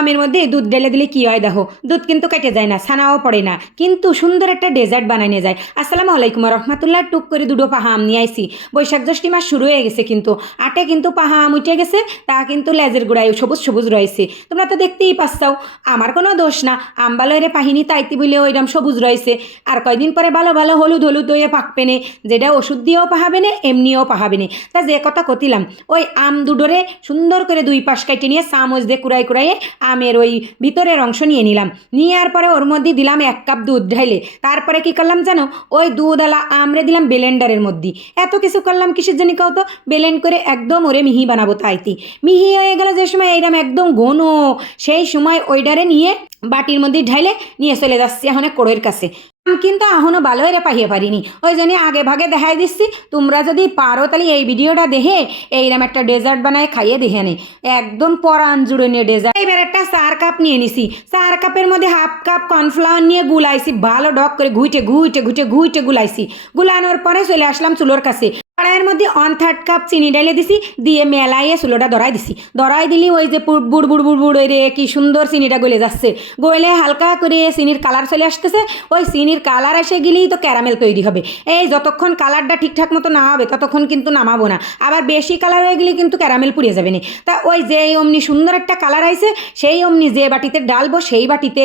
আমের মধ্যে দুধ ঢেলে দিলে কি হয় দেখো? দুধ কিন্তু কেটে যায় না, ছানাও পড়ে না। কিন্তু সুন্দর একটা ডেজার্ট বানাই নিয়ে যায়। আসসালামু আলাইকুম রহমতুল্লাহ টুক করে দুটো পাহা আম নিয়ে আইসি বৈশাখ জ্যৈষ্ঠী মাস শুরু হয়ে গেছে কিন্তু, আটে কিন্তু পাহা আম উঠে গেছে, তা কিন্তু লেজের গোড়ায় সবুজ সবুজ রয়েছে। তোমরা তো দেখতেই পাচ্ছাও, আমার কোনো দোষ না, আম ভালো এরে পাহিনি তাইতি বলে ওইরকম সবুজ রয়েছে। আর কয়দিন পরে ভালো ভালো হলুদ হলুদ হয়ে পাকবে নে যেটা ওষুধ দিয়েও পাহাবে না, এমনিও পাহাবে না। তা যে কথা কতিলাম, ওই আম দুডোরে সুন্দর করে দুই পাশ কাটে নিয়ে চামচ দিয়ে কুড়াই কুড়াইয়ে আমের ওই ভিতরের অংশ নিয়ে নিলাম। নেওয়ার পরে ওর মধ্যে দিলাম এক কাপ দুধ ঢাইলে। তারপরে কি করলাম জানো? ওই দুধওয়ালা আমরে দিলাম ব্লেন্ডারের মধ্যে। এত কিছু করলাম, কিসের জন্য কাউ তো? ব্লেন্ড করে একদম ওরে মিহি বানাবো তাইতি। মিহি হয়ে গেল যে সময় এইরকম একদম ঘন, সেই সময় ওইডারে নিয়ে বাটির মধ্যে ঢাইলে নিয়ে চলে যাচ্ছি এখন কোড়ের কাছে। আম কিন্তু এখনও ভালো এরা পাহিয়ে পারিনি। ওই জন্য আগে ভাগে দেখাই দিচ্ছি, তোমরা যদি পারো তাহলে এই ভিডিওটা দেখে এইরকম একটা ডেজার্ট বানায় খাইয়ে দেখে নে। একদম পরান জুড়ে নিয়ে ডেজার্ট। এবার একটা চার কাপ নিয়ে নিছি। চার কাপের মধ্যে হাফ কাপ কর্নফ্লাওয়ার নিয়ে গুলাইছি, ভালো ডক করে ঘুইটে ঘুইটে ঘুইটে ঘুইটে গুলাইছি। গুলানোর পরে চলে আসলাম চুলোর কাছে। কড়াইয়ের মধ্যে ওয়ান থার্ড কাপ চিনি ডালে দিছি, দিয়ে মেলাইয়ে চুলোটা ধরাই দিছি। ধরাই দিলি ওই যে পুড় বুড় বুড় বুড় বুড় রে কি সুন্দর চিনিটা গলে যাচ্ছে। গলে হালকা করে চিনির কালার চলে আসতেছে, ওই চিনির কালার এসে গেলেই তো ক্যারামেল তৈরি হবে। এই যতক্ষণ কালারটা ঠিকঠাক মতো না হবে, ততক্ষণ কিন্তু নামাবো না। আবার বেশি কালার হয়ে গেলে কিন্তু ক্যারামেল পুড়িয়ে যাবে না। তা ওই যে অমনি সুন্দর একটা কালার আইছে, সেই অমনি যে বাটিতে ডালবো, সেই বাটিতে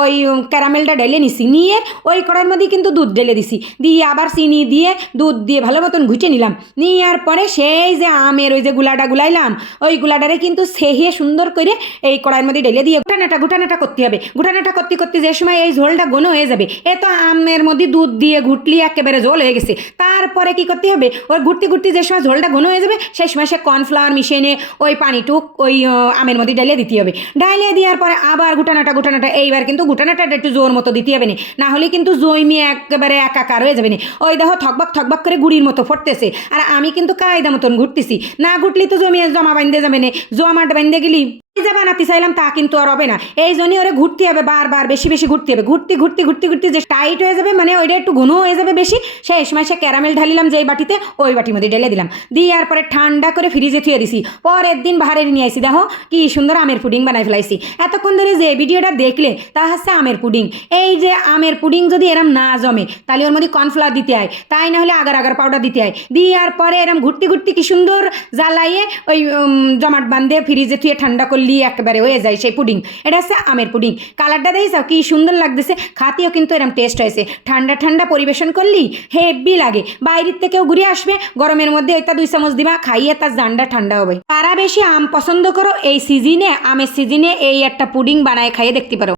ওই ক্যারামেলটা ঢেলে নিছি। নিয়ে ওই কড়াইয়ের মধ্যে কিন্তু দুধ ঢেলে দিছি। দিয়ে আবার চিনি দিয়ে দুধ দিয়ে ভালো মতন ঘুটে নিলাম। নেওয়ার পরে সেই যে আমের ওই যে গুলাটা গুলাইলাম, ওই গুলাটারে কিন্তু সেহিয়ে সুন্দর করে এই কড়াইয়ের মধ্যে ঢেলে দিয়ে গুটানাটা গুটানাটা করতে হবে। গুটানাটা করতে করতে যে সময় এই ঝোলটা ঘন হয়ে যাবে, এ তো আমের মধ্যে দুধ দিয়ে ঘুটলি একেবারে ঝোল হয়ে গেছে। তারপরে কি করতে হবে? ওই ঘুরতে ঘুরতে যে সময় ঝোলটা ঘন হয়ে যাবে, সেই সময় সে কর্নফ্লাওয়ার মিশিয়ে নিয়ে ওই পানিটুক ওই আমের মধ্যে ডালিয়ে দিতে হবে। ডালিয়ে দেওয়ার পরে আবার গুটানাটা গুটানাটা এইবার কিন্তু গুটানাটা একটু জোর মতো দিতে হবে না। হলে কিন্তু জৈমিয়ে একেবারে একাকার হয়ে যাবে না। ওই দেখো থকবাক থকবাক করে গুড়ির মতো ফুটতেছে। আর আমি কিন্তু কায়দা মতন ঘুরতেছি। না ঘুরলি তো জমিয়ে জমা বান্ধে যাবে না। জমাট বান্ধে গেলি যা বানাতে চাইলাম তা কিন্তু আর হবে না। এই জন্যই ওরে ঘুরতে হবে বারবার, বেশি বেশি ঘুরতে হবে। ঘুরতে ঘুরতে ঘুরতে ঘুরতে যে টাইট হয়ে যাবে মানে ওইটা একটু ঘন হয়ে যাবে বেশি। সেই সময় সে ক্যারামেল ঢালিলাম যেই বাটিতে, ওই বাটির মধ্যে ঢেলে দিলাম। দিয়ে পরে ঠান্ডা করে ফ্রিজে থুয়ে দিছি। পরের দিন বাহারে নিয়ে আসি দেখো, কি সুন্দর আমের পুডিং বানাই ফেলাইছি। এতক্ষণ ধরে যে ভিডিওটা দেখলে, তা হচ্ছে আমের পুডিং। এই যে আমের পুডিং যদি এরম না জমে, তাহলে ওর মধ্যে কর্নফ্লাওয়ার দিতে হয় তাই না হলে আগার আগার পাউডার দিতে হয় দেওয়ার পরে এরম ঘুরতে ঘুরতে কি সুন্দর জ্বালাইয়ে ওই জমাট বান্ধে ফ্রিজে থুয়ে ঠান্ডা করলি একেবারে হয়ে যায় সেই পুডিং। এটা হচ্ছে আমের পুডিং। কালারটা দেখিস কি সুন্দর লাগতেছে। খাতেও কিন্তু এরম টেস্ট হয়েছে। ঠান্ডা ঠান্ডা পরিবেশন করলি হেভি লাগে। বাইরের থেকেও ঘুরে আসবে। গরমের মধ্যে এটা দুই চামচ দিবা, খাইয়ে তার জান্ডা ঠান্ডা হবে। তারা বেশি আম পছন্দ করো, এই সিজনে আমের সিজনে এই একটা পুডিং বানায় খাইয়ে দেখতে পারো।